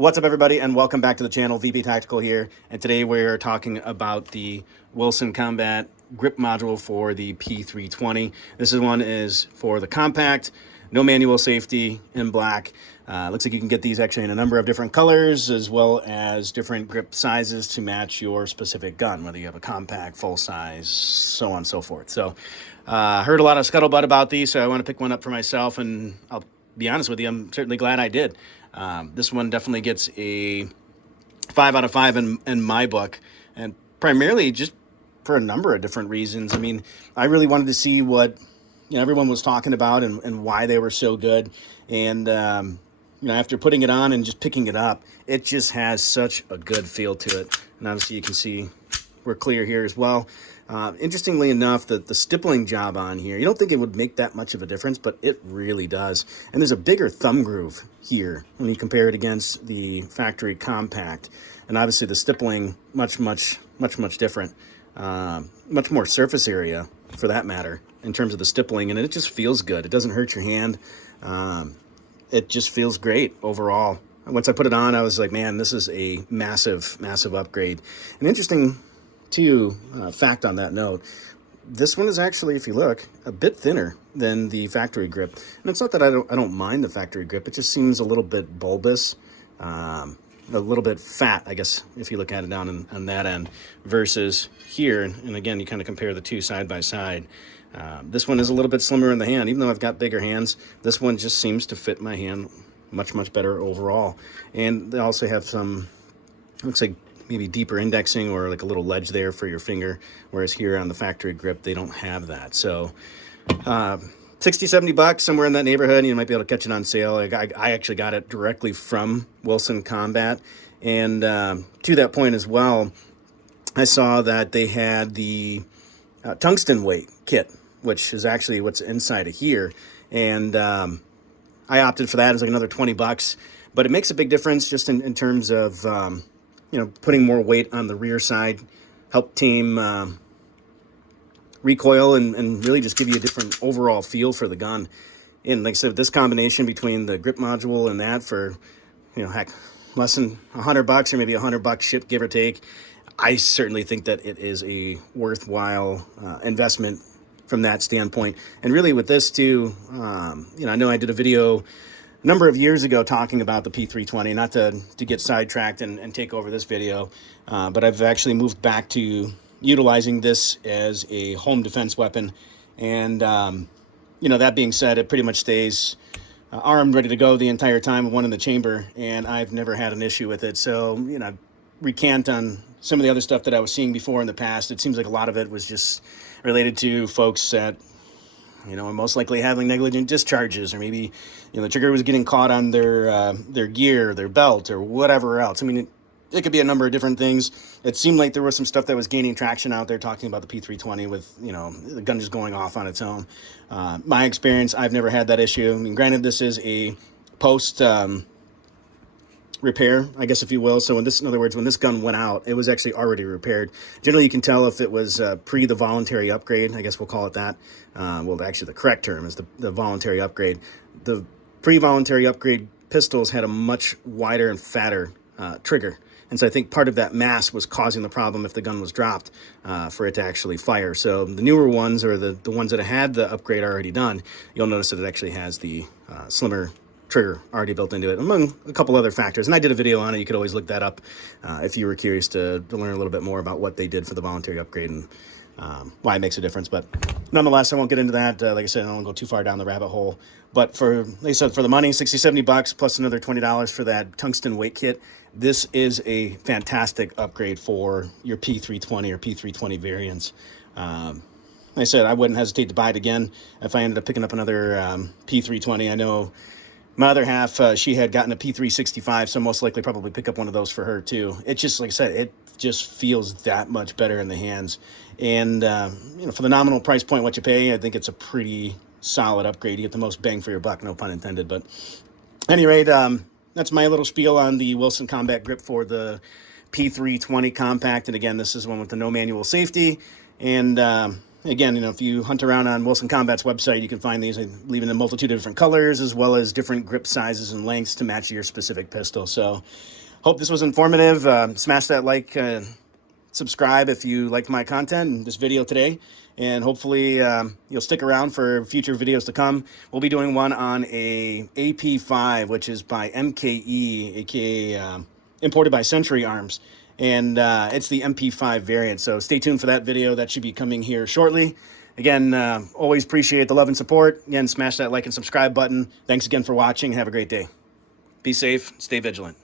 What's up, everybody, and welcome back to the channel. VP Tactical here, and today we're talking about the Wilson Combat grip module for the P320. This one is for the compact, no manual safety, in black. Looks like you can get these actually in a number of different colors, as well as different grip sizes to match your specific gun, whether you have a compact, full size, so on and so forth. So heard a lot of scuttlebutt about these, so I want to pick one up for myself, and I'll be honest with you, I'm certainly glad I did. This one definitely gets a 5 out of 5 in my book, and primarily just for a number of different reasons. I mean, I really wanted to see what everyone was talking about and why they were so good. And after putting it on and just picking it up, it just has such a good feel to it. And obviously you can see we're clear here as well. Interestingly enough, the stippling job on here, you don't think it would make that much of a difference, but it really does. And there's a bigger thumb groove here when you compare it against the factory compact. And obviously the stippling, much different. Much more surface area, for that matter, in terms of the stippling. And it just feels good. It doesn't hurt your hand. It just feels great overall. Once I put it on, I was like, man, this is a massive upgrade. An interesting fact on that note, this one is actually, if you look, a bit thinner than the factory grip. And it's not that I don't mind the factory grip, it just seems a little bit bulbous, a little bit fat, I guess, if you look at it down on that end, versus here. And again, you kind of compare the two side by side. This one is a little bit slimmer in the hand. Even though I've got bigger hands, this one just seems to fit my hand much better overall. And they also have some, looks like maybe deeper indexing or like a little ledge there for your finger, whereas here on the factory grip they don't have that. So 60-70 bucks, somewhere in that neighborhood. You might be able to catch it on sale. I actually got it directly from Wilson Combat. And to that point as well, I saw that they had the tungsten weight kit, which is actually what's inside of here. And I opted for that. It was like another 20 bucks, but it makes a big difference just in terms of putting more weight on the rear side, help tame recoil, and really just give you a different overall feel for the gun. And like I said, this combination between the grip module and that for, heck, less than 100 bucks or maybe 100 bucks shipped, give or take, I certainly think that it is a worthwhile investment from that standpoint. And really with this too, I know I did a video a number of years ago talking about the P320, not to get sidetracked and take over this video, but I've actually moved back to utilizing this as a home defense weapon. And that being said, it pretty much stays armed, ready to go the entire time, one in the chamber, and I've never had an issue with it. So recant on some of the other stuff that I was seeing before in the past. It seems like a lot of it was just related to folks that are most likely having negligent discharges, or maybe the trigger was getting caught on their gear, their belt, or whatever else. I mean, it could be a number of different things. It seemed like there was some stuff that was gaining traction out there talking about the P320 with the gun just going off on its own. My experience, I've never had that issue. I mean, granted, this is a post repair, I guess, if you will. So in other words, when this gun went out, it was actually already repaired. Generally, you can tell if it was pre the voluntary upgrade. I guess we'll call it that. Well, actually, the correct term is the voluntary upgrade. The pre-voluntary upgrade pistols had a much wider and fatter trigger. And so I think part of that mass was causing the problem if the gun was dropped for it to actually fire. So the newer ones, or the ones that had the upgrade already done, you'll notice that it actually has the slimmer trigger already built into it, among a couple other factors. And I did a video on it. You could always look that up if you were curious to learn a little bit more about what they did for the voluntary upgrade and why it makes a difference. But nonetheless, I won't get into that. Like I said, I won't go too far down the rabbit hole. But like I said, for the money, 60-70 bucks plus another $20 for that tungsten weight kit, this is a fantastic upgrade for your P320 or P320 variants. Like I said, I wouldn't hesitate to buy it again if I ended up picking up another P320. I know my other half, she had gotten a P365, so most likely probably pick up one of those for her too. It just, like I said, it just feels that much better in the hands. And, for the nominal price point, what you pay, I think it's a pretty solid upgrade. You get the most bang for your buck, no pun intended. But at any rate, that's my little spiel on the Wilson Combat grip for the P320 compact. And again, this is one with the no manual safety. And Again, if you hunt around on Wilson Combat's website, you can find these, I believe, in a multitude of different colors, as well as different grip sizes and lengths to match your specific pistol. So hope this was informative. Smash that like, subscribe if you liked my content and this video today, and hopefully you'll stick around for future videos to come. We'll be doing one on a AP5, which is by MKE, aka imported by Century Arms, and it's the MP5 variant. So stay tuned for that video. That should be coming here shortly. Again, always appreciate the love and support. Again, smash that like and subscribe button. Thanks again for watching. Have a great day. Be safe, stay vigilant.